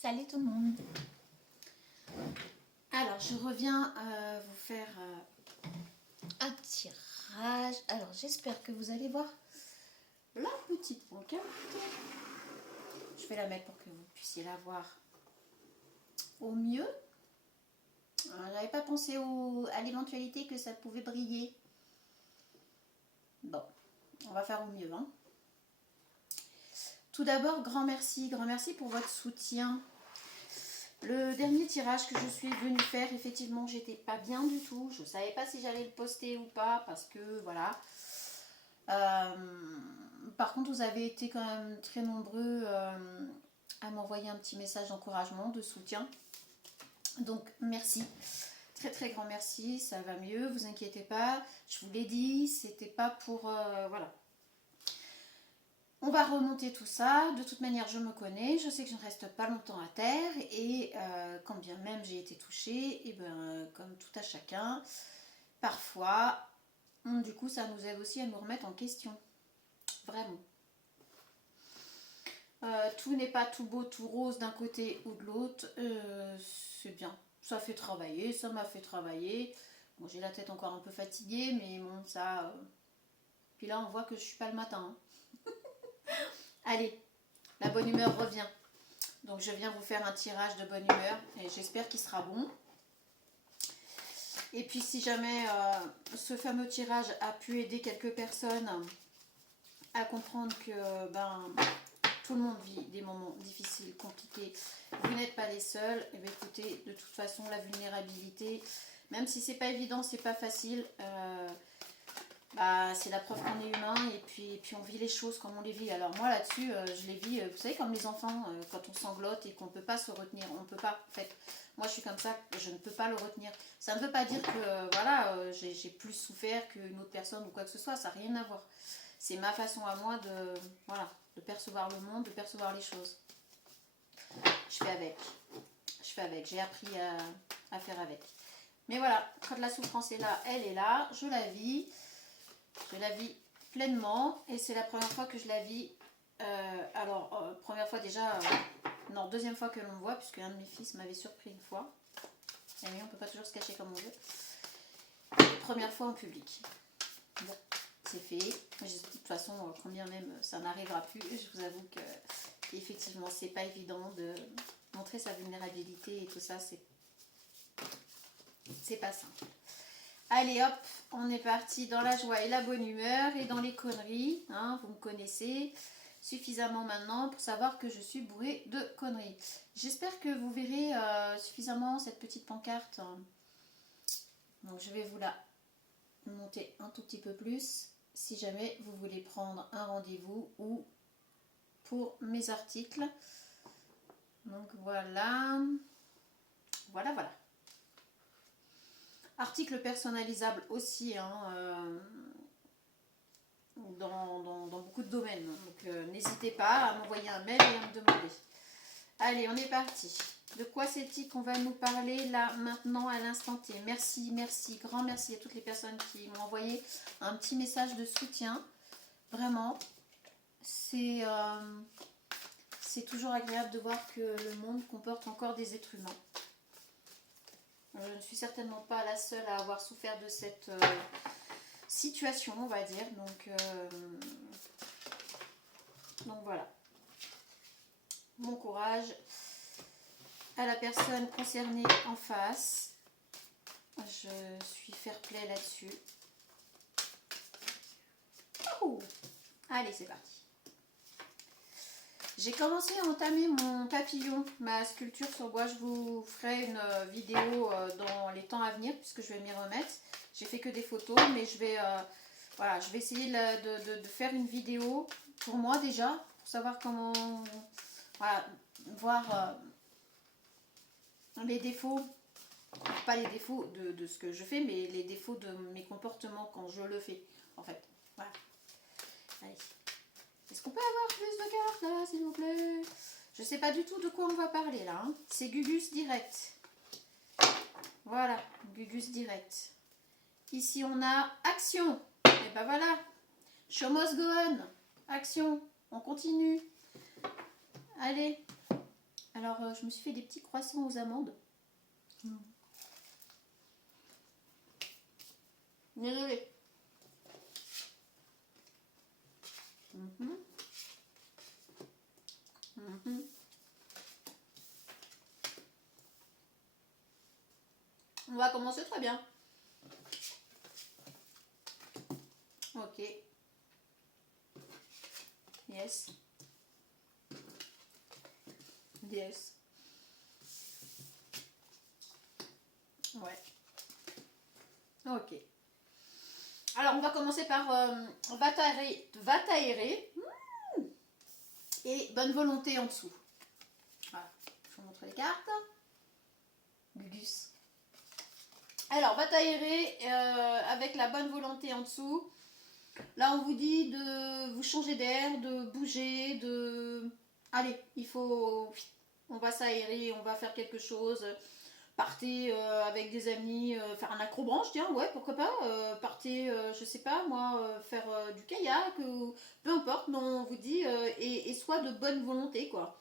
Salut tout le monde. Alors, je reviens vous faire un tirage. Alors, j'espère que vous allez voir la petite pancarte. Je vais la mettre pour que vous puissiez la voir au mieux. J'avais pas pensé à l'éventualité que ça pouvait briller. Bon, on va faire au mieux. Hein. Tout d'abord, grand merci pour votre soutien. Le dernier tirage que je suis venue faire, effectivement, j'étais pas bien du tout. Je savais pas si j'allais le poster ou pas parce que voilà. Par contre, vous avez été quand même très nombreux à m'envoyer un petit message d'encouragement, de soutien. Donc merci, très très grand merci, ça va mieux, vous inquiétez pas. Je vous l'ai dit, c'était pas pour voilà. On va remonter tout ça. De toute manière, je me connais. Je sais que je ne reste pas longtemps à terre. Et quand bien même j'ai été touchée, et ben, comme tout à chacun, parfois, du coup, ça nous aide aussi à nous remettre en question. Vraiment. Tout n'est pas tout beau, tout rose d'un côté ou de l'autre. C'est bien. Ça fait travailler. Ça m'a fait travailler. Bon, j'ai la tête encore un peu fatiguée, mais bon, ça... Puis là, on voit que je suis pas le matin. Hein. Allez, la bonne humeur revient. Donc je viens vous faire un tirage de bonne humeur et j'espère qu'il sera bon. Et puis si jamais ce fameux tirage a pu aider quelques personnes à comprendre que tout le monde vit des moments difficiles, compliqués, vous n'êtes pas les seuls, et bien écoutez, de toute façon la vulnérabilité, même si c'est pas évident, c'est pas facile, c'est la preuve qu'on est humain et puis on vit les choses comme on les vit. Alors moi là-dessus, je les vis, vous savez, comme les enfants, quand on sanglote et qu'on ne peut pas se retenir. On ne peut pas, en fait. Moi je suis comme ça, je ne peux pas le retenir. Ça ne veut pas dire que voilà, j'ai plus souffert qu'une autre personne ou quoi que ce soit, ça n'a rien à voir. C'est ma façon à moi de percevoir le monde, de percevoir les choses. Je fais avec, j'ai appris à faire avec. Mais voilà, quand la souffrance est là, elle est là, je la vis. Je la vis pleinement et c'est la première fois que je la vis. Première fois déjà, non, deuxième fois que l'on me voit, puisque un de mes fils m'avait surpris une fois. Et oui, on ne peut pas toujours se cacher comme on veut. Et première fois en public. Bon, c'est fait. De toute façon, quand bien même ça n'arrivera plus, je vous avoue que effectivement, c'est pas évident de montrer sa vulnérabilité et tout ça, c'est pas simple. Allez hop, on est parti dans la joie et la bonne humeur et dans les conneries, hein, vous me connaissez suffisamment maintenant pour savoir que je suis bourrée de conneries. J'espère que vous verrez suffisamment cette petite pancarte. Donc je vais vous la monter un tout petit peu plus si jamais vous voulez prendre un rendez-vous ou pour mes articles. Donc voilà, voilà. Article personnalisable aussi, hein, dans beaucoup de domaines. Donc n'hésitez pas à m'envoyer un mail et à me demander. Allez, on est parti. De quoi c'est-il qu'on va nous parler là, maintenant, à l'instant T? Merci, grand merci à toutes les personnes qui m'ont envoyé un petit message de soutien. Vraiment, c'est toujours agréable de voir que le monde comporte encore des êtres humains. Je ne suis certainement pas la seule à avoir souffert de cette situation, on va dire. Donc voilà. Bon courage à la personne concernée en face. Je suis fair-play là-dessus. Oh, allez, c'est parti. J'ai commencé à entamer mon papillon, ma sculpture sur bois. Je vous ferai une vidéo dans les temps à venir puisque je vais m'y remettre. J'ai fait que des photos, mais je vais essayer de faire une vidéo pour moi déjà, pour savoir comment, voir les défauts, pas les défauts de ce que je fais, mais les défauts de mes comportements quand je le fais, en fait. Voilà. Allez. Est-ce qu'on peut avoir plus de cartes là, s'il vous plaît? Je sais pas du tout de quoi on va parler là. Hein. C'est Gugus Direct. Voilà, Gugus Direct. Ici on a Action. Et ben voilà. Show must go on. Action. On continue. Allez. Alors, je me suis fait des petits croissants aux amandes. Désolée. Mhm. Mhm. On va commencer très bien. Ok. Yes. Yes. Ouais. Ok. Alors, on va commencer par va t'aérer et bonne volonté en dessous. Voilà. Je vous montre les cartes. Gugus. Alors, va t'aérer avec la bonne volonté en dessous. Là, on vous dit de vous changer d'air, de bouger, de... Allez, il faut... On va s'aérer, on va faire quelque chose. Partez avec des amis, faire un acrobranche, tiens, ouais, pourquoi pas. Partez, je sais pas, moi, faire du kayak, ou peu importe, mais on vous dit, et soit de bonne volonté, quoi.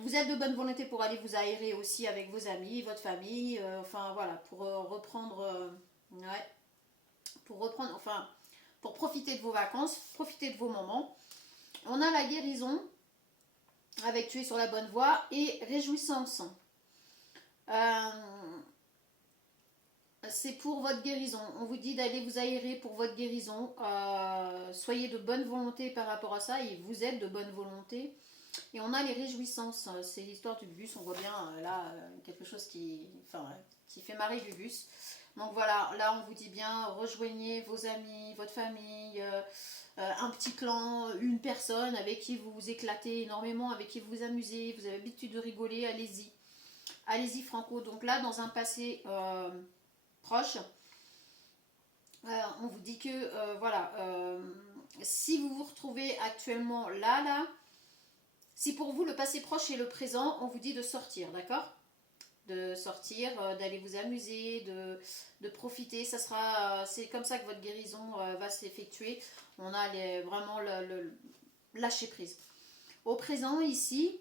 Vous êtes de bonne volonté pour aller vous aérer aussi avec vos amis, votre famille, enfin voilà, pour reprendre, ouais, pour reprendre, enfin, pour profiter de vos vacances, profiter de vos moments. On a la guérison, avec tu es sur la bonne voie, et réjouissance. C'est pour votre guérison. On vous dit d'aller vous aérer pour votre guérison. Soyez de bonne volonté par rapport à ça, et vous êtes de bonne volonté. Et on a les réjouissances. C'est l'histoire du bus. On voit bien là quelque chose qui fait marrer du bus. Donc voilà, là on vous dit bien, rejoignez vos amis, votre famille, un petit clan, une personne avec qui vous vous éclatez énormément, avec qui vous vous amusez, vous avez l'habitude de rigoler, allez-y. Allez-y Franco. Donc là, dans un passé proche, on vous dit que voilà, si vous vous retrouvez actuellement là, si pour vous le passé proche et le présent, on vous dit de sortir, d'accord? De sortir, d'aller vous amuser, de profiter. Ça sera, c'est comme ça que votre guérison va s'effectuer. On a vraiment le lâcher prise. Au présent, ici,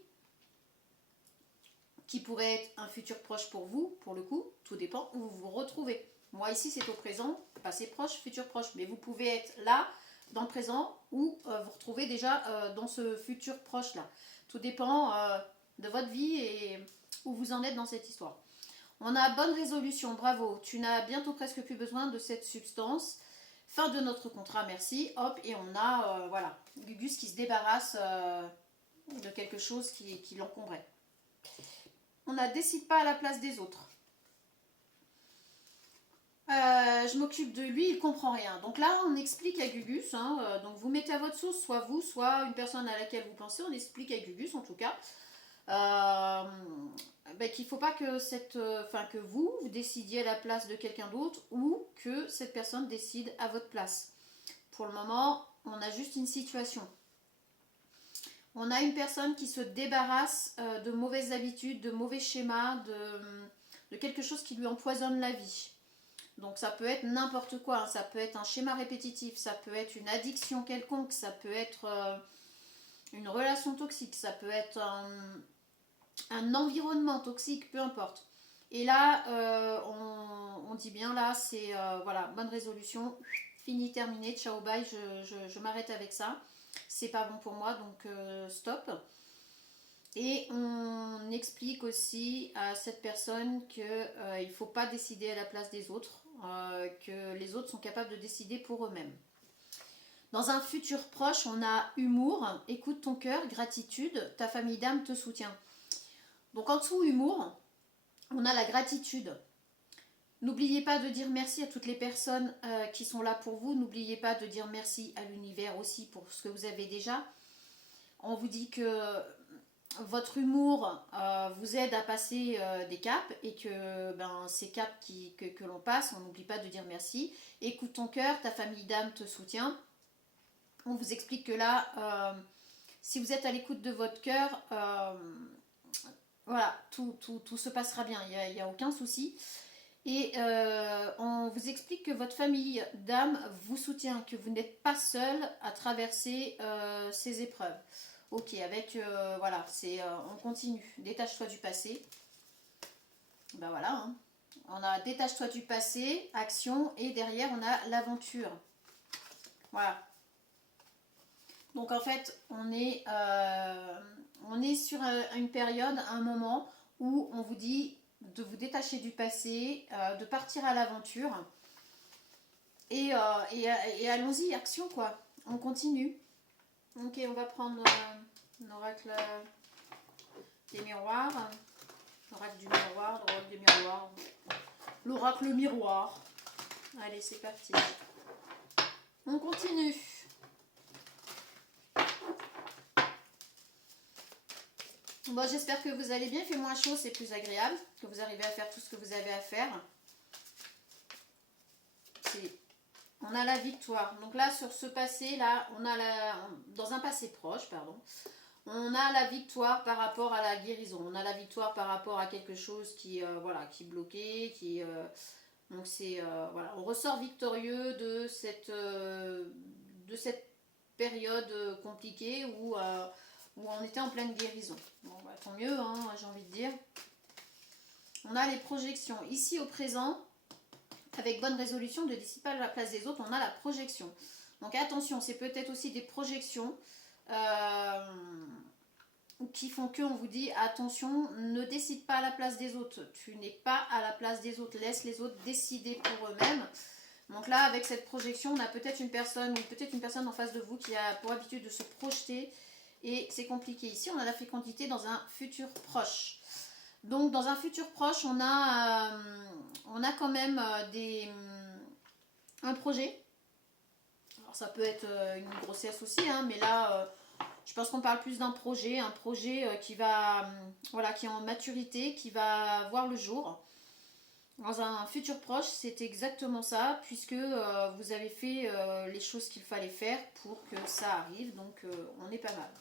qui pourrait être un futur proche pour vous, pour le coup, tout dépend où vous vous retrouvez. Moi, ici, c'est au présent, passé proche, futur proche. Mais vous pouvez être là, dans le présent, ou vous retrouvez déjà dans ce futur proche-là. Tout dépend de votre vie et où vous en êtes dans cette histoire. On a bonne résolution, bravo. Tu n'as bientôt presque plus besoin de cette substance. Fin de notre contrat, merci. Hop, et on a, voilà, Gugus qui se débarrasse de quelque chose qui l'encombrait. On ne décide pas à la place des autres. Je m'occupe de lui, il comprend rien. Donc là, on explique à Gugus, hein, donc vous mettez à votre sauce, soit vous, soit une personne à laquelle vous pensez, on explique à Gugus en tout cas, qu'il ne faut pas que vous décidiez à la place de quelqu'un d'autre ou que cette personne décide à votre place. Pour le moment, on a juste une situation. On a une personne qui se débarrasse de mauvaises habitudes, de mauvais schémas, de quelque chose qui lui empoisonne la vie. Donc ça peut être n'importe quoi, hein. Ça peut être un schéma répétitif, ça peut être une addiction quelconque, ça peut être une relation toxique, ça peut être un environnement toxique, peu importe. Et là, on dit bien là, c'est voilà, bonne résolution, fini, terminé, ciao, bye, je m'arrête avec ça. C'est pas bon pour moi, donc stop. Et on explique aussi à cette personne qu'il ne faut pas décider à la place des autres, que les autres sont capables de décider pour eux-mêmes. Dans un futur proche, on a humour, écoute ton cœur, gratitude, ta famille d'âme te soutient. Donc en dessous, humour, on a la gratitude. N'oubliez pas de dire merci à toutes les personnes qui sont là pour vous. N'oubliez pas de dire merci à l'univers aussi pour ce que vous avez déjà. On vous dit que votre humour vous aide à passer des caps et que ces caps que l'on passe, on n'oublie pas de dire merci. Écoute ton cœur, ta famille d'âme te soutient. On vous explique que là, si vous êtes à l'écoute de votre cœur, voilà, tout se passera bien, il n'y a aucun souci. Et on vous explique que votre famille d'âme vous soutient, que vous n'êtes pas seul à traverser ces épreuves. Ok, avec, voilà, c'est, on continue. Détache-toi du passé. Ben voilà, hein. On a détache-toi du passé, action, et derrière on a l'aventure. Voilà. Donc en fait, on est sur une période, un moment où on vous dit de vous détacher du passé, de partir à l'aventure. Et, et allons-y, action quoi. On continue. Ok, on va prendre l'oracle des miroirs. L'oracle du miroir, l'oracle des miroirs. L'oracle miroir. Allez, c'est parti. On continue. Bon, j'espère que vous allez bien. Il fait moins chaud, c'est plus agréable. Que vous arrivez à faire tout ce que vous avez à faire. On a la victoire. Donc là, sur ce passé, là, on a dans un passé proche, pardon, on a la victoire par rapport à la guérison. On a la victoire par rapport à quelque chose qui, voilà, qui bloquait, qui... donc c'est... voilà, on ressort victorieux de cette période compliquée où on était en pleine guérison. Bon, bah, tant mieux, hein, j'ai envie de dire. On a les projections. Ici, au présent, avec bonne résolution, ne décide pas à la place des autres, on a la projection. Donc attention, c'est peut-être aussi des projections qui font que on vous dit attention, ne décide pas à la place des autres. Tu n'es pas à la place des autres, laisse les autres décider pour eux-mêmes. Donc là, avec cette projection, on a peut-être une personne en face de vous qui a pour habitude de se projeter et c'est compliqué. Ici, on a la fécondité dans un futur proche. Donc dans un futur proche, on a quand même un projet. Alors ça peut être une grossesse aussi, hein, mais là, je pense qu'on parle plus d'un projet, qui va, voilà, qui est en maturité, qui va voir le jour. Dans un futur proche, c'est exactement ça, puisque vous avez fait les choses qu'il fallait faire pour que ça arrive, donc on est pas mal.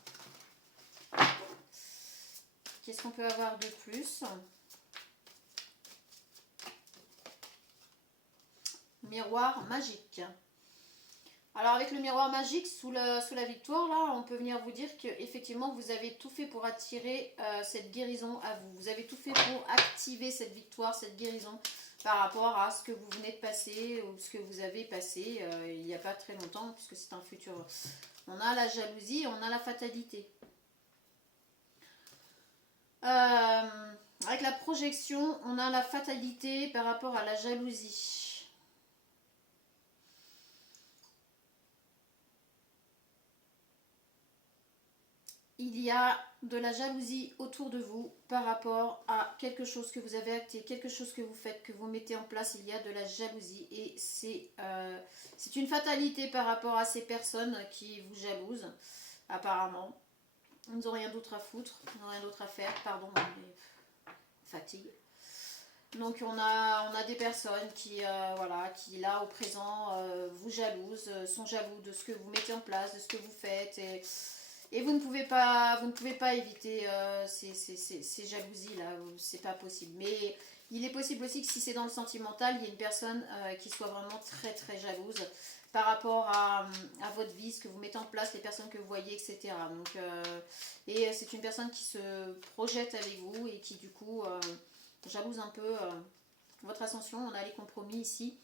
Qu'est-ce qu'on peut avoir de plus ? Miroir magique. Alors avec le miroir magique, sous la victoire, là, on peut venir vous dire que effectivement vous avez tout fait pour attirer cette guérison à vous. Vous avez tout fait pour activer cette victoire, cette guérison par rapport à ce que vous venez de passer ou ce que vous avez passé il n'y a pas très longtemps, puisque c'est un futur. On a la jalousie, on a la fatalité. Avec la projection, on a la fatalité par rapport à la jalousie. Il y a de la jalousie autour de vous par rapport à quelque chose que vous avez acté, quelque chose que vous faites, que vous mettez en place. Il y a de la jalousie et c'est une fatalité par rapport à ces personnes qui vous jalousent, apparemment. Ils n'ont rien d'autre à foutre, ils n'ont rien d'autre à faire, pardon, mais fatigue. Donc on a des personnes qui, voilà, qui là au présent vous jalousent, sont jaloux de ce que vous mettez en place, de ce que vous faites et vous ne pouvez pas éviter ces jalousies là, c'est pas possible. Mais il est possible aussi que si c'est dans le sentimental, il y ait une personne qui soit vraiment très très jalouse par rapport à votre vie, ce que vous mettez en place, les personnes que vous voyez, etc. Donc, et c'est une personne qui se projette avec vous et qui du coup jalouse un peu votre ascension. On a les compromis ici.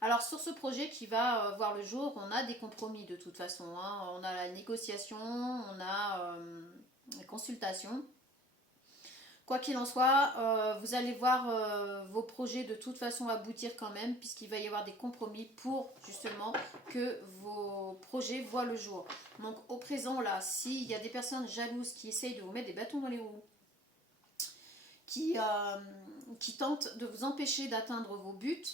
Alors sur ce projet qui va voir le jour, on a des compromis de toute façon, hein. On a la négociation, on a la consultation. Quoi qu'il en soit, vous allez voir vos projets de toute façon aboutir quand même, puisqu'il va y avoir des compromis pour justement que vos projets voient le jour. Donc au présent là, s'il y a des personnes jalouses qui essayent de vous mettre des bâtons dans les roues, qui tentent de vous empêcher d'atteindre vos buts,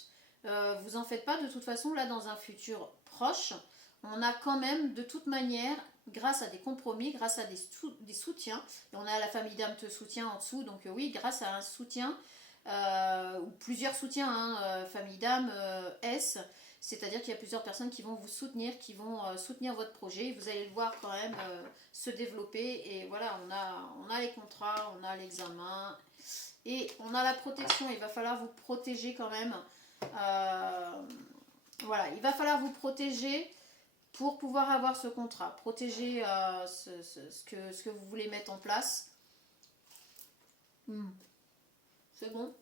vous en faites pas. De toute façon là, dans un futur proche, on a quand même de toute manière, grâce à des compromis, grâce à des soutiens, et on a la famille d'âme te soutient en dessous, donc oui, grâce à un soutien ou plusieurs soutiens, hein, famille d'âme S, c'est-à-dire qu'il y a plusieurs personnes qui vont vous soutenir, qui vont soutenir votre projet. Vous allez le voir quand même se développer. Et voilà, on a les contrats, on a l'examen et on a la protection. Il va falloir vous protéger quand même. Voilà, il va falloir vous protéger pour pouvoir avoir ce contrat, protéger ce que vous voulez mettre en place. C'est bon.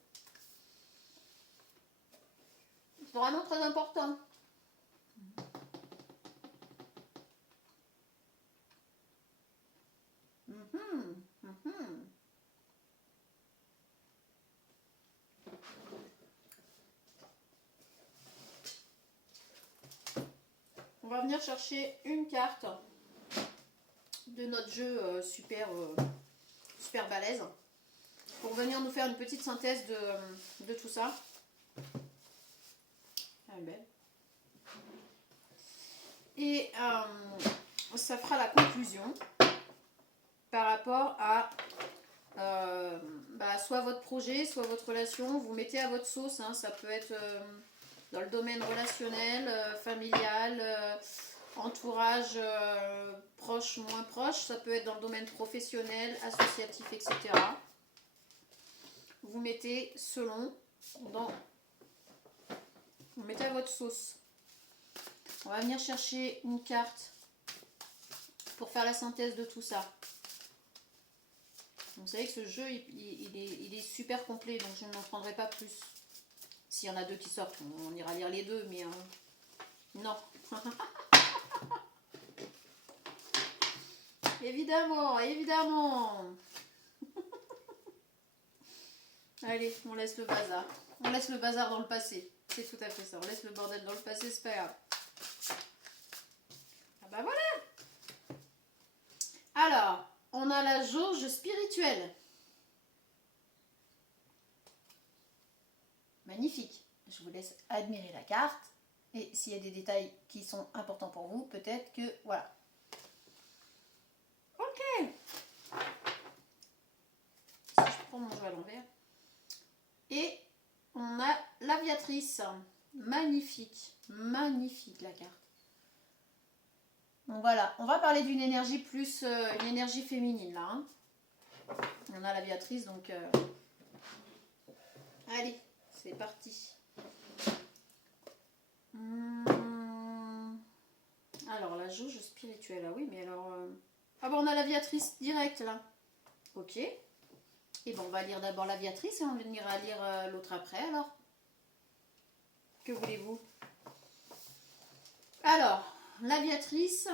C'est vraiment très important. On va venir chercher une carte de notre jeu super balèze pour venir nous faire une petite synthèse de tout ça. Elle est belle. Et ça fera la conclusion par rapport à soit votre projet, soit votre relation. Vous mettez à votre sauce, hein, ça peut être dans le domaine relationnel, familial, entourage proche, moins proche. Ça peut être dans le domaine professionnel, associatif, etc. Vous mettez selon vous mettez à votre sauce. On va venir chercher une carte pour faire la synthèse de tout ça. Vous savez que ce jeu, il est super complet, donc je n'en prendrai pas plus. S'il y en a deux qui sortent, on ira lire les deux, mais non. Évidemment, évidemment. Allez, on laisse le bazar. On laisse le bazar dans le passé. C'est tout à fait ça. On laisse le bordel dans le passé, c'est pas grave. Ah bah voilà. Alors, on a la jauge spirituelle. Magnifique. Je vous laisse admirer la carte. Et s'il y a des détails qui sont importants pour vous, peut-être que... Voilà. Ok. Si je prends mon jeu à l'envers. Et on a l'aviatrice. Magnifique. Magnifique la carte. Donc voilà, on va parler d'une énergie plus... une énergie féminine là. Hein. On a l'aviatrice, donc... Allez, c'est parti. Alors, la jauge spirituelle, ah oui, mais alors... Ah bon, on a l'aviatrice directe, là. Ok. Et bon, on va lire d'abord l'aviatrice et on ira lire l'autre après, alors. Que voulez-vous? Alors, l'aviatrice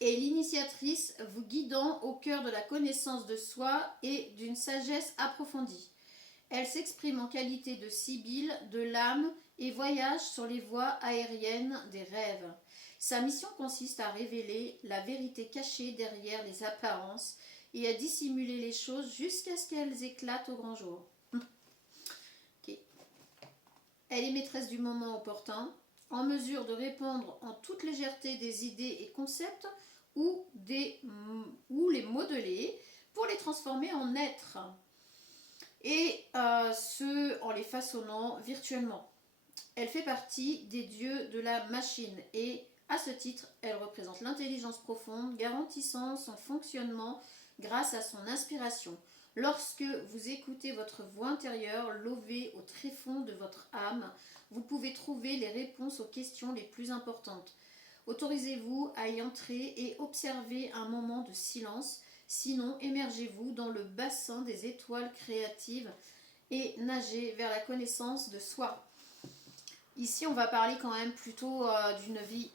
est l'initiatrice vous guidant au cœur de la connaissance de soi et d'une sagesse approfondie. Elle s'exprime en qualité de sibylle de l'âme et voyage sur les voies aériennes des rêves. Sa mission consiste à révéler la vérité cachée derrière les apparences et à dissimuler les choses jusqu'à ce qu'elles éclatent au grand jour. Okay. Elle est maîtresse du moment opportun, en mesure de répondre en toute légèreté des idées et concepts ou les modeler pour les transformer en êtres. Et ce, en les façonnant virtuellement. Elle fait partie des dieux de la machine et, à ce titre, elle représente l'intelligence profonde, garantissant son fonctionnement grâce à son inspiration. Lorsque vous écoutez votre voix intérieure, levée au tréfonds de votre âme, vous pouvez trouver les réponses aux questions les plus importantes. Autorisez-vous à y entrer et observer un moment de silence. Sinon, émergez-vous dans le bassin des étoiles créatives et nagez vers la connaissance de soi. Ici, on va parler quand même plutôt d'une vie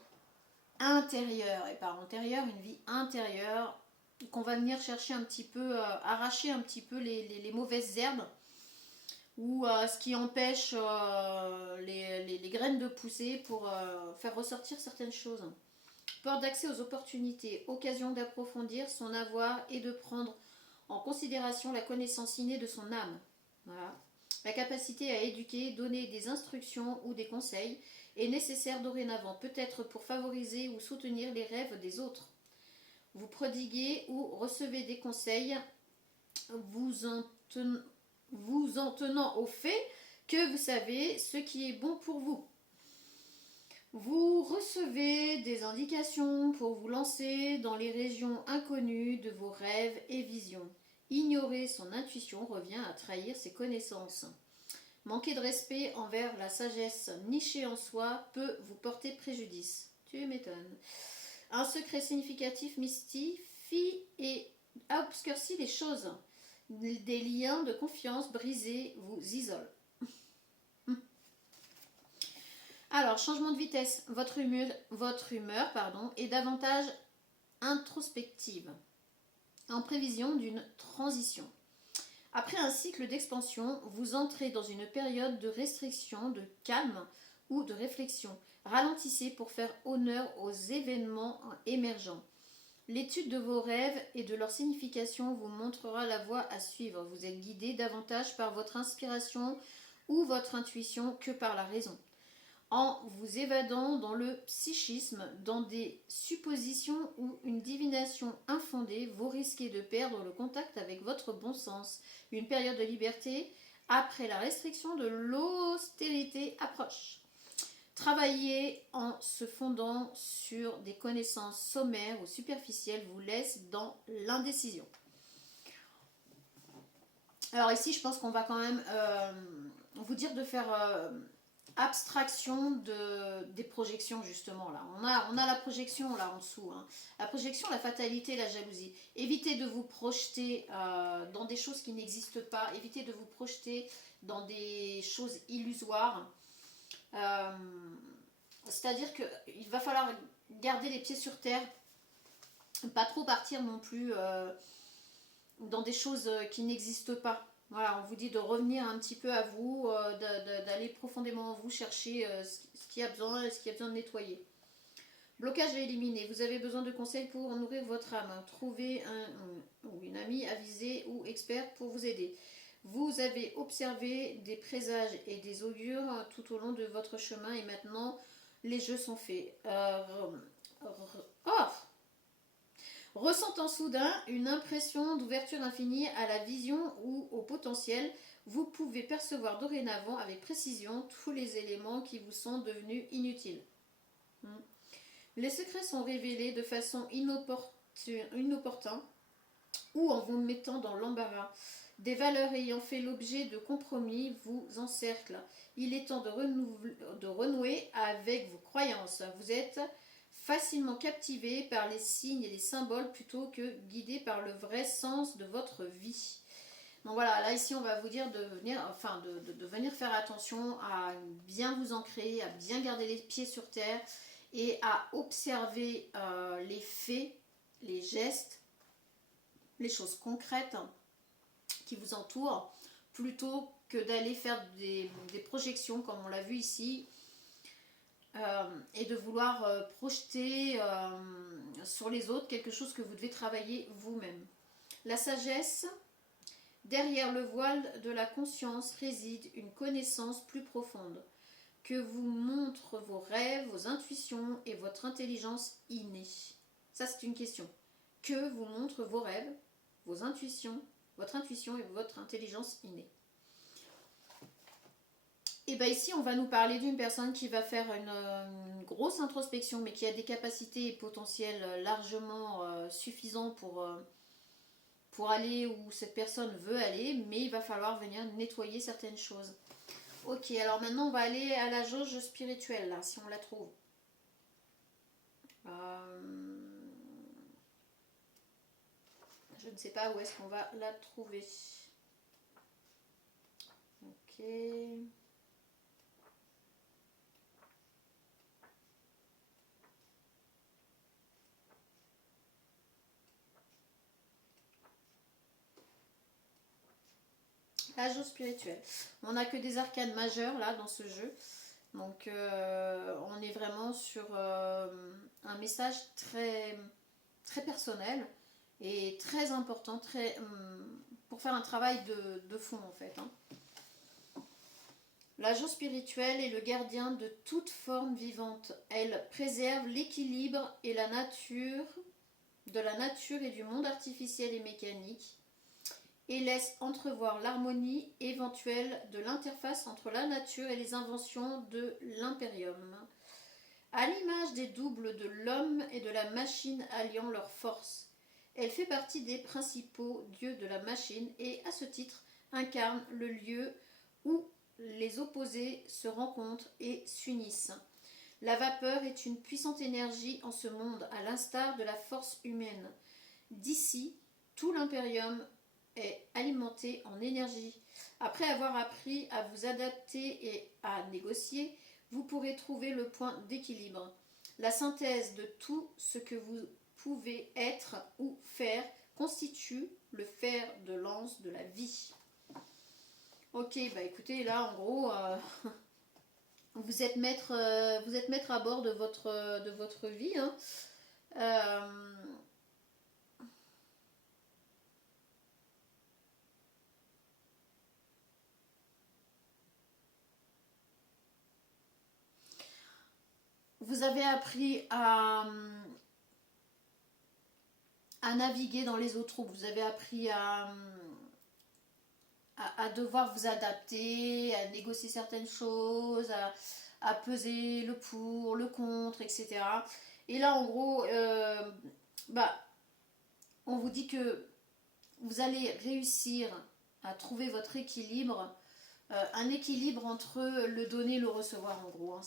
intérieure et pas antérieure, une vie intérieure qu'on va venir chercher un petit peu, arracher un petit peu les mauvaises herbes ou ce qui empêche les graines de pousser pour faire ressortir certaines choses. Porte d'accès aux opportunités, occasion d'approfondir son avoir et de prendre en considération la connaissance innée de son âme. Voilà. La capacité à éduquer, donner des instructions ou des conseils est nécessaire dorénavant, peut-être pour favoriser ou soutenir les rêves des autres. Vous prodiguez ou recevez des conseils, vous en tenant au fait que vous savez ce qui est bon pour vous. Vous recevez des indications pour vous lancer dans les régions inconnues de vos rêves et visions. Ignorer son intuition revient à trahir ses connaissances. Manquer de respect envers la sagesse nichée en soi peut vous porter préjudice. Tu m'étonnes. Un secret significatif mystifie et obscurcit les choses. Des liens de confiance brisés vous isolent. Alors, changement de vitesse. Votre humeur est davantage introspective, en prévision d'une transition. Après un cycle d'expansion, vous entrez dans une période de restriction, de calme ou de réflexion. Ralentissez pour faire honneur aux événements émergents. L'étude de vos rêves et de leur signification vous montrera la voie à suivre. Vous êtes guidé davantage par votre inspiration ou votre intuition que par la raison. En vous évadant dans le psychisme, dans des suppositions ou une divination infondée, vous risquez de perdre le contact avec votre bon sens. Une période de liberté après la restriction de l'austérité approche. Travailler en se fondant sur des connaissances sommaires ou superficielles vous laisse dans l'indécision. Alors ici, je pense qu'on va quand même vous dire de faire abstraction des projections justement là. On a la projection là en dessous. Hein. La projection, la fatalité, la jalousie. Évitez de vous projeter dans des choses qui n'existent pas. Évitez de vous projeter dans des choses illusoires. C'est-à-dire qu'il va falloir garder les pieds sur terre. Pas trop partir non plus dans des choses qui n'existent pas. Voilà, on vous dit de revenir un petit peu à vous, d'aller profondément en vous, chercher ce qu'il y a besoin de nettoyer. Blocage à éliminer. Vous avez besoin de conseils pour nourrir votre âme. Trouvez une amie avisée ou expert pour vous aider. Vous avez observé des présages et des augures tout au long de votre chemin et maintenant les jeux sont faits. Ressentant soudain une impression d'ouverture infinie à la vision ou au potentiel, vous pouvez percevoir dorénavant avec précision tous les éléments qui vous sont devenus inutiles. Les secrets sont révélés de façon inopportune ou en vous mettant dans l'embarras. Des valeurs ayant fait l'objet de compromis vous encerclent. Il est temps de renouer avec vos croyances. Vous êtes facilement captivé par les signes et les symboles plutôt que guidé par le vrai sens de votre vie. Donc voilà, là ici on va vous dire de venir faire attention à bien vous ancrer, à bien garder les pieds sur terre et à observer les faits, les gestes, les choses concrètes qui vous entourent plutôt que d'aller faire des projections comme on l'a vu ici. Et de vouloir projeter sur les autres quelque chose que vous devez travailler vous-même. La sagesse, derrière le voile de la conscience réside une connaissance plus profonde que vous montrent vos rêves, vos intuitions et votre intelligence innée. Ça c'est une question. Que vous montrent vos rêves, vos intuitions, votre intuition et votre intelligence innée. Et bien ici, on va nous parler d'une personne qui va faire une grosse introspection, mais qui a des capacités et potentiels largement suffisants pour aller où cette personne veut aller, mais il va falloir venir nettoyer certaines choses. Ok, alors maintenant, on va aller à la jauge spirituelle, là, si on la trouve. Je ne sais pas où est-ce qu'on va la trouver. Ok... La jauge spirituelle. On n'a que des arcanes majeures là dans ce jeu. Donc on est vraiment sur un message très, très personnel et très important pour faire un travail de fond en fait. Hein. La jauge spirituelle est le gardien de toute forme vivante. Elle préserve l'équilibre et de la nature et du monde artificiel et mécanique. Et laisse entrevoir l'harmonie éventuelle de l'interface entre la nature et les inventions de l'impérium. À l'image des doubles de l'homme et de la machine alliant leurs forces, elle fait partie des principaux dieux de la machine et, à ce titre, incarne le lieu où les opposés se rencontrent et s'unissent. La vapeur est une puissante énergie en ce monde, à l'instar de la force humaine. D'ici, tout l'impérium est alimenté en énergie. Après avoir appris à vous adapter et à négocier, vous pourrez trouver le point d'équilibre. La synthèse de tout ce que vous pouvez être ou faire constitue le fer de lance de la vie. Ok, bah écoutez, là en gros, vous êtes maître à bord de votre vie. Hein. Euh, vous avez appris à naviguer dans les eaux troubles, vous avez appris à devoir vous adapter, à négocier certaines choses, à peser le pour, le contre, etc. Et là, en gros, bah, on vous dit que vous allez réussir à trouver votre équilibre, un équilibre entre le donner et le recevoir, en gros. Hein.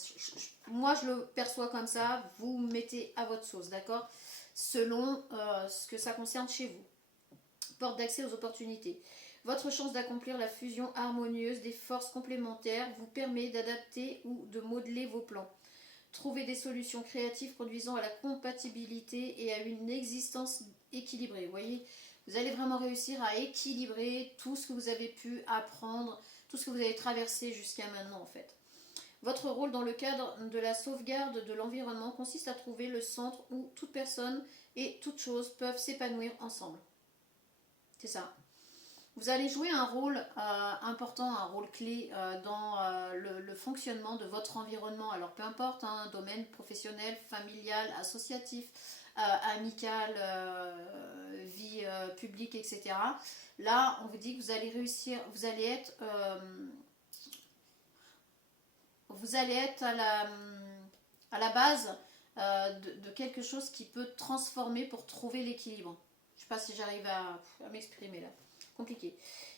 Moi, je le perçois comme ça, vous mettez à votre sauce, d'accord? Selon ce que ça concerne chez vous. Porte d'accès aux opportunités. Votre chance d'accomplir la fusion harmonieuse des forces complémentaires vous permet d'adapter ou de modeler vos plans. Trouver des solutions créatives conduisant à la compatibilité et à une existence équilibrée. Vous voyez, vous allez vraiment réussir à équilibrer tout ce que vous avez pu apprendre, tout ce que vous avez traversé jusqu'à maintenant en fait. Votre rôle dans le cadre de la sauvegarde de l'environnement consiste à trouver le centre où toute personne et toute chose peuvent s'épanouir ensemble. C'est ça. Vous allez jouer un rôle important, un rôle clé dans le fonctionnement de votre environnement. Alors peu importe, hein, domaine professionnel, familial, associatif, amical, vie publique, etc. Là, on vous dit que vous allez réussir, vous allez être à la base de quelque chose qui peut transformer pour trouver l'équilibre. Je ne sais pas si j'arrive à m'exprimer là. Compliqué.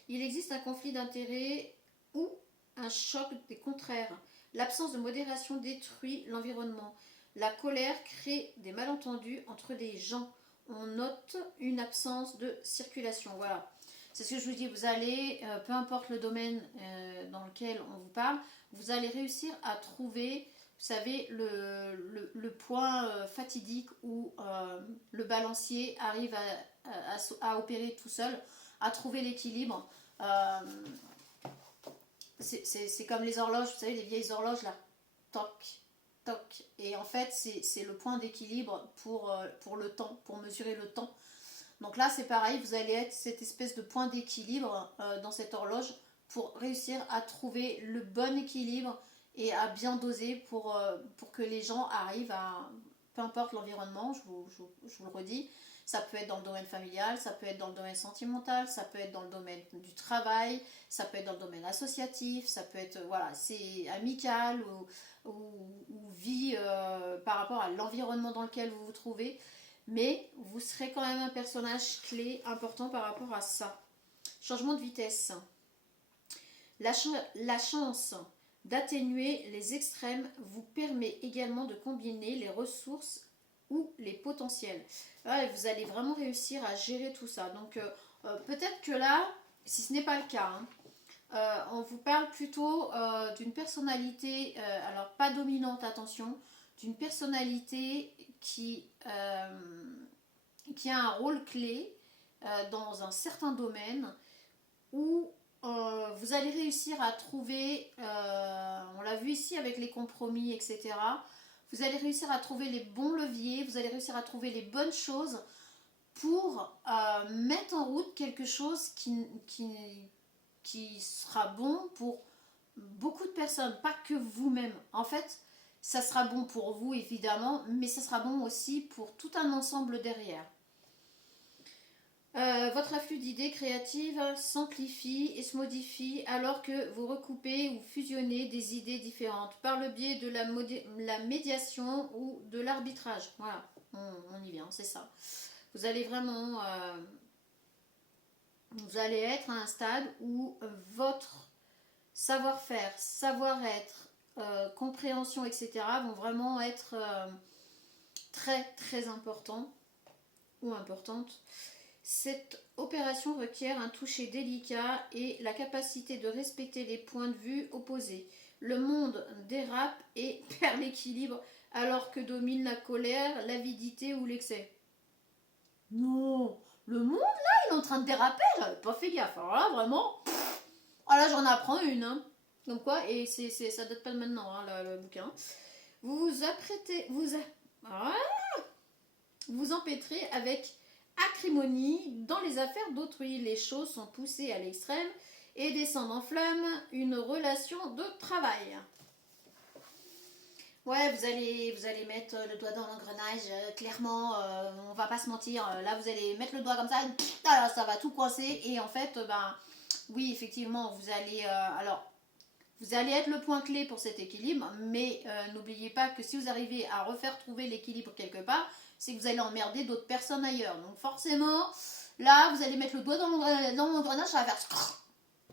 Il existe un conflit d'intérêts ou un choc des contraires. L'absence de modération détruit l'environnement. La colère crée des malentendus entre des gens. On note une absence de circulation. Voilà. C'est ce que je vous dis. Vous allez, peu importe le domaine dans lequel on vous parle, vous allez réussir à trouver, vous savez, le point fatidique où le balancier arrive à opérer tout seul, à trouver l'équilibre. C'est comme les horloges, vous savez, les vieilles horloges là, toc, toc. Et en fait, c'est le point d'équilibre pour le temps, pour mesurer le temps. Donc là, c'est pareil, vous allez être cette espèce de point d'équilibre dans cette horloge pour réussir à trouver le bon équilibre et à bien doser pour que les gens arrivent à, peu importe l'environnement, je vous le redis, ça peut être dans le domaine familial, ça peut être dans le domaine sentimental, ça peut être dans le domaine du travail, ça peut être dans le domaine associatif, ça peut être, voilà, c'est amical ou vie par rapport à l'environnement dans lequel vous vous trouvez. Mais vous serez quand même un personnage clé important par rapport à ça. Changement de vitesse. La chance d'atténuer les extrêmes vous permet également de combiner les ressources ou les potentiels. Ouais, vous allez vraiment réussir à gérer tout ça. Donc peut-être que là, si ce n'est pas le cas, hein, on vous parle plutôt d'une personnalité, alors pas dominante, attention, d'une personnalité qui a un rôle clé dans un certain domaine où vous allez réussir à trouver, on l'a vu ici avec les compromis, etc. Vous allez réussir à trouver les bons leviers, vous allez réussir à trouver les bonnes choses pour mettre en route quelque chose qui sera bon pour beaucoup de personnes, pas que vous-même. En fait, ça sera bon pour vous évidemment, mais ça sera bon aussi pour tout un ensemble derrière. Votre afflux d'idées créatives s'amplifie et se modifie alors que vous recoupez ou fusionnez des idées différentes par le biais de la médiation ou de l'arbitrage. Voilà, on y vient, c'est ça. Vous allez vraiment... vous allez être à un stade où votre savoir-faire, savoir-être, compréhension, etc. vont vraiment être très très importants ou importantes. Cette opération requiert un toucher délicat et la capacité de respecter les points de vue opposés. Le monde dérape et perd l'équilibre alors que domine la colère, l'avidité ou l'excès. Non, le monde là, il est en train de déraper, j'avais pas fait gaffe. Alors là, vraiment, ah là, j'en apprends une. Hein. Donc quoi, et ça date pas de maintenant, hein, le bouquin. Vous vous apprêtez, vous empêtrez avec acrimonie dans les affaires d'autrui. Les choses sont poussées à l'extrême et descendent en flammes une relation de travail. Ouais, vous allez mettre le doigt dans l'engrenage, clairement, on va pas se mentir, là vous allez mettre le doigt comme ça, alors ça va tout coincer, et en fait, oui, effectivement, vous allez être le point clé pour cet équilibre, mais n'oubliez pas que si vous arrivez à refaire trouver l'équilibre quelque part, c'est que vous allez emmerder d'autres personnes ailleurs. Donc forcément, là, vous allez mettre le doigt dans l'engrenage, ça va faire...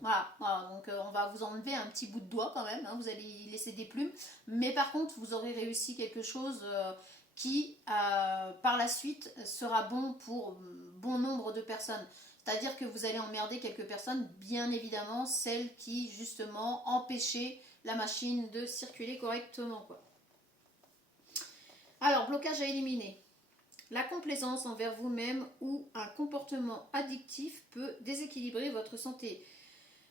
Voilà, donc on va vous enlever un petit bout de doigt quand même, hein, vous allez y laisser des plumes, mais par contre vous aurez réussi quelque chose qui par la suite sera bon pour bon nombre de personnes. C'est-à-dire que vous allez emmerder quelques personnes, bien évidemment celles qui justement empêchaient la machine de circuler correctement, quoi. Alors, blocage à éliminer. La complaisance envers vous-même ou un comportement addictif peut déséquilibrer votre santé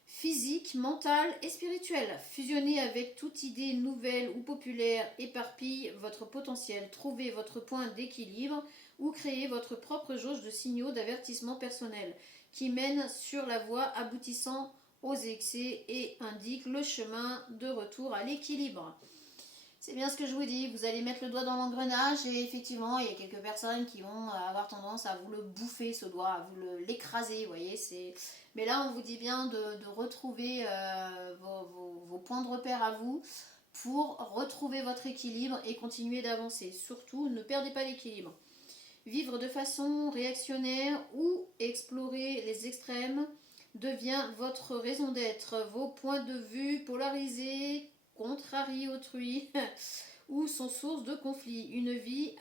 physique, mentale et spirituelle. Fusionner avec toute idée nouvelle ou populaire éparpille votre potentiel. Trouvez votre point d'équilibre ou créez votre propre jauge de signaux d'avertissement personnel qui mène sur la voie aboutissant aux excès et indique le chemin de retour à l'équilibre. C'est bien ce que je vous dis, vous allez mettre le doigt dans l'engrenage et effectivement, il y a quelques personnes qui vont avoir tendance à vous le bouffer, ce doigt, à vous l'écraser, vous voyez. Mais là, on vous dit bien de retrouver vos points de repère à vous pour retrouver votre équilibre et continuer d'avancer. Surtout, ne perdez pas l'équilibre. Vivre de façon réactionnaire ou explorer les extrêmes devient votre raison d'être. Vos points de vue polarisés contrarient autrui ou sont source de conflits. Une vie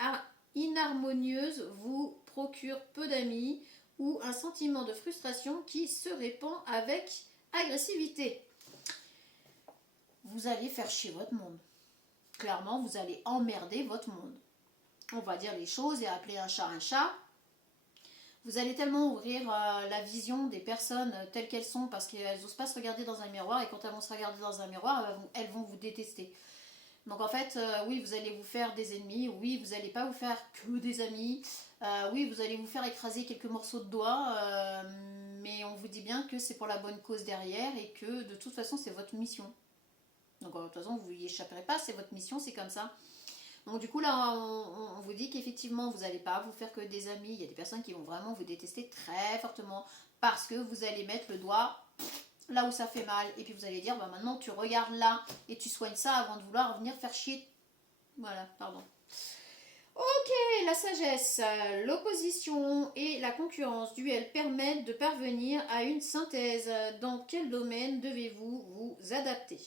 inharmonieuse vous procure peu d'amis ou un sentiment de frustration qui se répand avec agressivité. Vous allez faire chier votre monde. Clairement, vous allez emmerder votre monde. On va dire les choses et appeler un chat un chat. Vous allez tellement ouvrir la vision des personnes telles qu'elles sont parce qu'elles n'osent pas se regarder dans un miroir et quand elles vont se regarder dans un miroir, elles vont vous détester. Donc en fait, oui, vous allez vous faire des ennemis, oui, vous n'allez pas vous faire que des amis, oui, vous allez vous faire écraser quelques morceaux de doigts, mais on vous dit bien que c'est pour la bonne cause derrière et que de toute façon, c'est votre mission. Donc de toute façon, vous n'y échapperez pas, c'est votre mission, c'est comme ça. Donc du coup là on vous dit qu'effectivement vous n'allez pas vous faire que des amis, il y a des personnes qui vont vraiment vous détester très fortement parce que vous allez mettre le doigt là où ça fait mal et puis vous allez dire maintenant tu regardes là et tu soignes ça avant de vouloir venir faire chier. Voilà, pardon. Ok, la sagesse, l'opposition et la concurrence duel permettent de parvenir à une synthèse. Dans quel domaine devez-vous vous adapter ?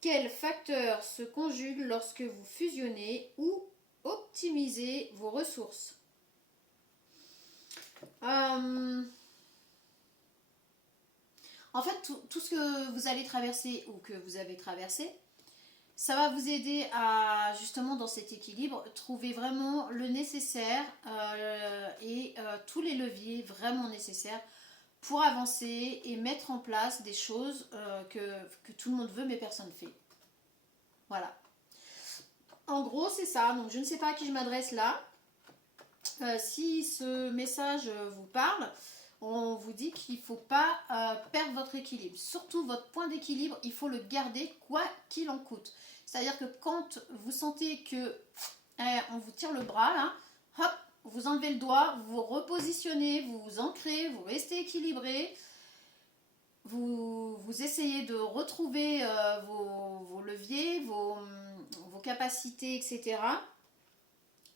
Quels facteurs se conjuguent lorsque vous fusionnez ou optimisez vos ressources ? En fait, tout ce que vous allez traverser ou que vous avez traversé, ça va vous aider à, justement, dans cet équilibre, trouver vraiment le nécessaire et tous les leviers vraiment nécessaires pour avancer et mettre en place des choses que tout le monde veut mais personne ne fait. Voilà. En gros, c'est ça. Donc, je ne sais pas à qui je m'adresse là. Si ce message vous parle, on vous dit qu'il ne faut pas perdre votre équilibre. Surtout votre point d'équilibre, il faut le garder quoi qu'il en coûte. C'est-à-dire que quand vous sentez que on vous tire le bras, là, hop, vous enlevez le doigt, vous repositionnez, vous vous ancrez, vous restez équilibré. Vous essayez de retrouver vos leviers, vos capacités, etc.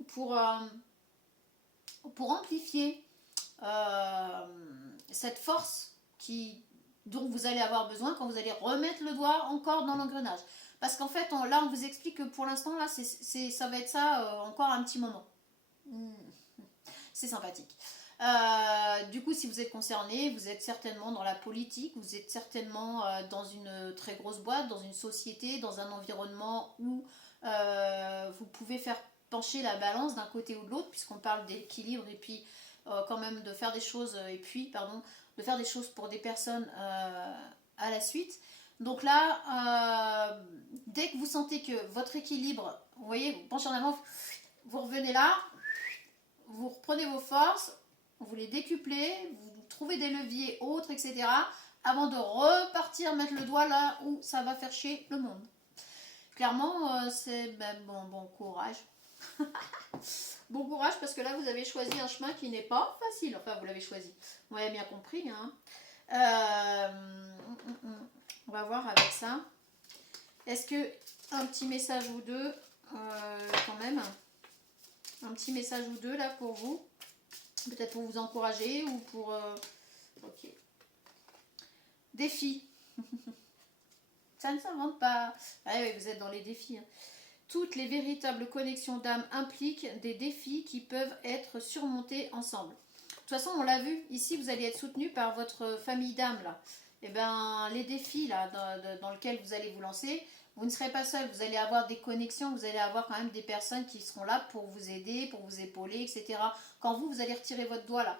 pour amplifier cette force dont vous allez avoir besoin quand vous allez remettre le doigt encore dans l'engrenage. Parce qu'en fait, là, on vous explique que pour l'instant, là, ça va être ça encore un petit moment. C'est sympathique. Du coup, si vous êtes concerné, vous êtes certainement dans la politique, vous êtes certainement dans une très grosse boîte, dans une société, dans un environnement où vous pouvez faire pencher la balance d'un côté ou de l'autre, puisqu'on parle d'équilibre et puis quand même de faire des choses, de faire des choses pour des personnes à la suite. Donc là, dès que vous sentez que votre équilibre, vous voyez, vous penchez en avant, vous revenez là, vous reprenez vos forces, vous les décuplez, vous trouvez des leviers autres, etc. avant de repartir mettre le doigt là où ça va faire chier le monde. Clairement, c'est bon courage. Bon courage parce que là vous avez choisi un chemin qui n'est pas facile. Enfin, vous l'avez choisi. Vous avez bien compris. Hein. On va voir avec ça. Est-ce que un petit message ou deux, quand même, un petit message ou deux là pour vous, peut-être pour vous encourager ou pour. Ok. Défi. Ça ne s'invente pas. Ah oui, vous êtes dans les défis. Hein. Toutes les véritables connexions d'âme impliquent des défis qui peuvent être surmontés ensemble. De toute façon, on l'a vu, ici vous allez être soutenu par votre famille d'âme là. Et bien les défis là dans lesquels vous allez vous lancer, vous ne serez pas seul, vous allez avoir des connexions, vous allez avoir quand même des personnes qui seront là pour vous aider, pour vous épauler, etc. Quand vous allez retirer votre doigt là,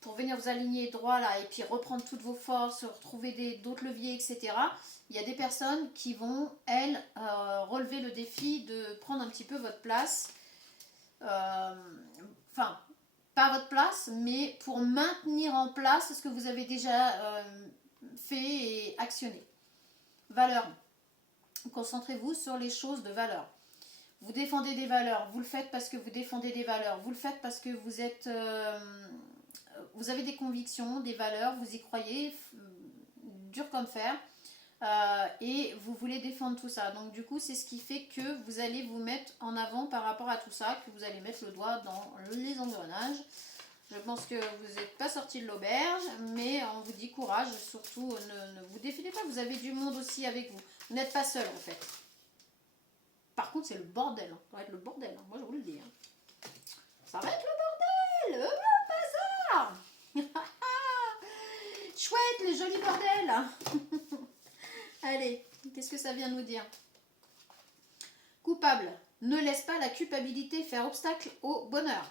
pour venir vous aligner droit là et puis reprendre toutes vos forces, retrouver d'autres leviers, etc. Il y a des personnes qui vont, elles, relever le défi de prendre un petit peu votre place. Enfin, pas votre place, mais pour maintenir en place ce que vous avez déjà fait et actionné. Valeurs. Concentrez-vous sur les choses de valeur. Vous défendez des valeurs, vous le faites parce que vous défendez des valeurs, vous le faites parce que vous êtes... vous avez des convictions, des valeurs, vous y croyez, dur comme fer, et vous voulez défendre tout ça. Donc du coup, c'est ce qui fait que vous allez vous mettre en avant par rapport à tout ça, que vous allez mettre le doigt dans les engrenages. Je pense que vous n'êtes pas sorti de l'auberge, mais on vous dit courage, surtout ne vous défilez pas, vous avez du monde aussi avec vous. Vous n'êtes pas seul en fait. Par contre, c'est le bordel, ça va être le bordel, moi je vous le dis. Ça va être le bordel, le bazar. Chouette, les jolis bordels. Allez, qu'est-ce que ça vient nous dire? Coupable. Ne laisse pas la culpabilité faire obstacle au bonheur.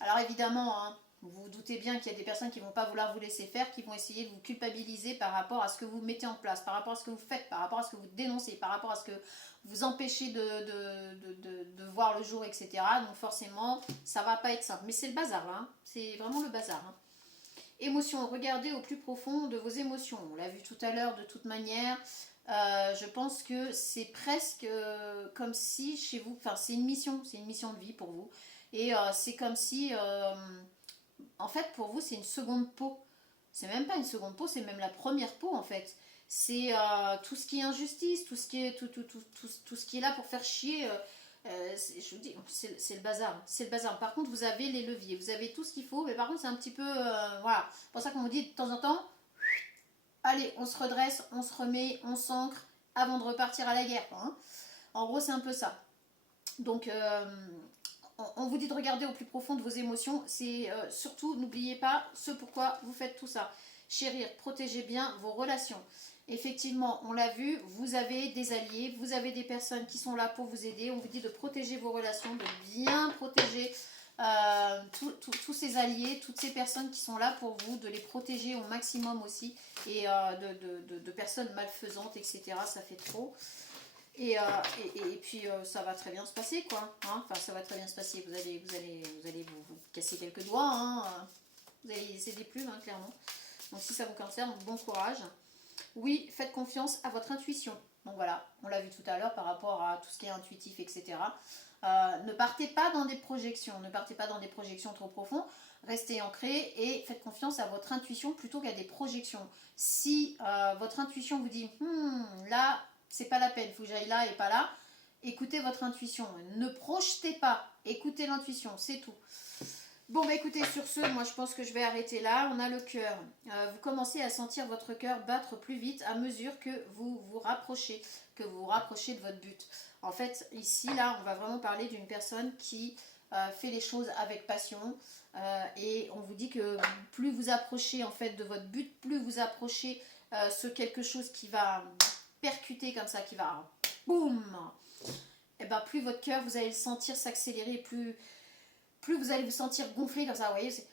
Alors évidemment, hein, vous vous doutez bien qu'il y a des personnes qui ne vont pas vouloir vous laisser faire, qui vont essayer de vous culpabiliser par rapport à ce que vous mettez en place, par rapport à ce que vous faites, par rapport à ce que vous dénoncez, par rapport à ce que vous empêchez de voir le jour, etc. Donc forcément, ça va pas être simple. Mais c'est le bazar, là. Hein. C'est vraiment le bazar. Hein. Émotions, regardez au plus profond de vos émotions. On l'a vu tout à l'heure de toute manière. Je pense que c'est presque comme si chez vous, enfin c'est une mission de vie pour vous. Et c'est comme si, en fait pour vous c'est une seconde peau. C'est même pas une seconde peau, c'est même la première peau en fait. C'est tout ce qui est injustice, tout ce qui est, tout ce qui est là pour faire chier. Je vous dis, c'est le bazar. C'est le bazar. Par contre, vous avez les leviers, vous avez tout ce qu'il faut, mais par contre, c'est un petit peu. Voilà. C'est pour ça qu'on vous dit de temps en temps, allez, on se redresse, on se remet, on s'ancre avant de repartir à la guerre. Hein. En gros, c'est un peu ça. Donc, on vous dit de regarder au plus profond de vos émotions. C'est surtout, n'oubliez pas ce pourquoi vous faites tout ça. Chérir, protégez bien vos relations. Effectivement, on l'a vu, vous avez des alliés, vous avez des personnes qui sont là pour vous aider. On vous dit de protéger vos relations, de bien protéger tous ces alliés, toutes ces personnes qui sont là pour vous, de les protéger au maximum aussi, et de personnes malfaisantes, etc. Ça fait trop. Et puis ça va très bien se passer, quoi. Hein, enfin, ça va très bien se passer. Vous allez vous casser quelques doigts. Hein, vous allez laisser des plumes, hein, clairement. Donc si ça vous concerne, bon courage. Oui, faites confiance à votre intuition. Donc voilà, on l'a vu tout à l'heure par rapport à tout ce qui est intuitif, etc. Ne partez pas dans des projections. Ne partez pas dans des projections trop profondes. Restez ancré et faites confiance à votre intuition plutôt qu'à des projections. Si votre intuition vous dit là, c'est pas la peine, il faut que j'aille là et pas là, écoutez votre intuition. Ne projetez pas, écoutez l'intuition, c'est tout. Bon, bah écoutez, sur ce, moi je pense que je vais arrêter là. On a le cœur. Vous commencez à sentir votre cœur battre plus vite à mesure que vous vous rapprochez, de votre but. En fait, ici, là, on va vraiment parler d'une personne qui fait les choses avec passion. Et on vous dit que plus vous approchez en fait de votre but, plus vous approchez ce quelque chose qui va percuter comme ça, qui va boum, et ben plus votre cœur, vous allez le sentir s'accélérer, plus vous allez vous sentir gonfler comme ça, vous voyez, c'est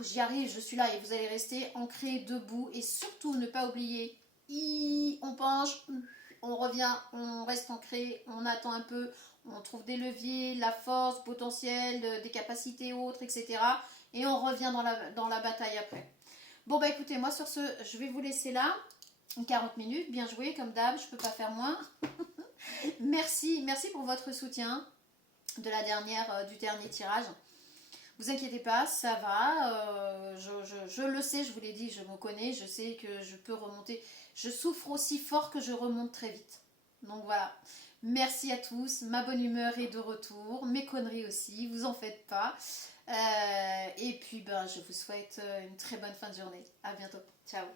j'y arrive, je suis là, et vous allez rester ancré, debout, et surtout ne pas oublier, on penche, on revient, on reste ancré, on attend un peu, on trouve des leviers, la force, potentiel, des capacités autres, etc. Et on revient dans la bataille après. Bon bah écoutez, moi sur ce, je vais vous laisser là, 40 minutes, bien joué, comme d'hab, je peux pas faire moins. Merci pour votre soutien de du dernier tirage. Vous inquiétez pas, ça va. Je le sais, je vous l'ai dit, je me connais, je sais que je peux remonter. Je souffre aussi fort que je remonte très vite. Donc voilà. Merci à tous. Ma bonne humeur est de retour. Mes conneries aussi, vous en faites pas. Et puis ben, je vous souhaite une très bonne fin de journée. À bientôt. Ciao.